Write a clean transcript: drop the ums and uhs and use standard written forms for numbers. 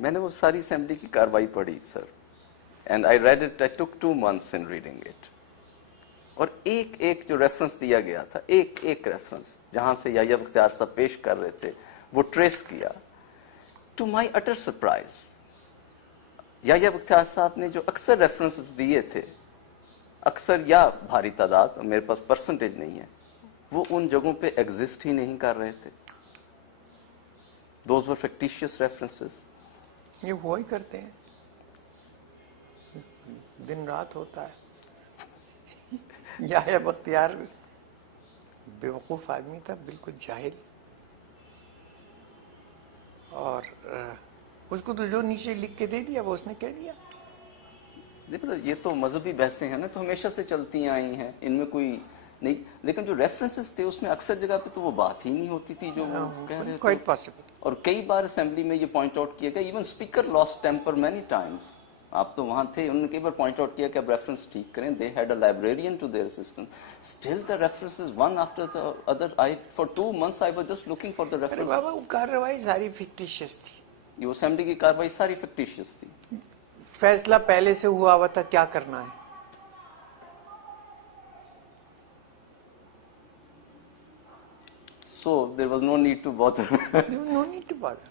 मैंने वो सारी असेंबली की कार्रवाई पढ़ी sir, and I read it, I took 2 months in reading it. और एक एक जो रेफरेंस दिया गया था, एक एक रेफरेंस जहां से याह्या बख्तियार साहब पेश कर रहे थे, वो ट्रेस किया। To my utter surprise, Yahya Bakhtiar साहब ने जो अक्सर रेफरेंसेस दिए थे, अक्सर या भारी तादाद, मेरे पास परसेंटेज नहीं है, वो उन जगहों पे एग्जिस्ट ही नहीं कर रहे थे। Those were fictitious references. ये वो ही करते हैं, दिन रात होता है। याह्या बख्तियार बेवकूफ आदमी था, बिल्कुल जाहिल, और उसको तो जो नीचे लिख के दे दिया वो उसने कह दिया। देखो ये तो मजहबी बहसें हैं ना, तो हमेशा से चलती आई हैं, इनमें कोई नहीं, लेकिन जो रेफरेंसेस थे उसमें अक्सर जगह पे तो वो बात ही नहीं होती थी जो वो कह रहे थे। Quite possible. और कई बार असेंबली में ये पॉइंट आउट किया गया, even speaker lost temper many times. आप तो वहां थे, उन्होंने कई बार पॉइंट आउट किया कि आप रेफरेंस ठीक करें। They had a librarian to their assistant, still the references one after the other. I for 2 months I was just looking for the अरे रेफरेंस। बाबा, वो कार्रवाई सारी फिक्टिशियस थी, ये असेंबली की कार्रवाई सारी फिक्टिशियस थी। फैसला पहले से हुआ हुआ था क्या करना है। So there was no need to bother. No need to bother.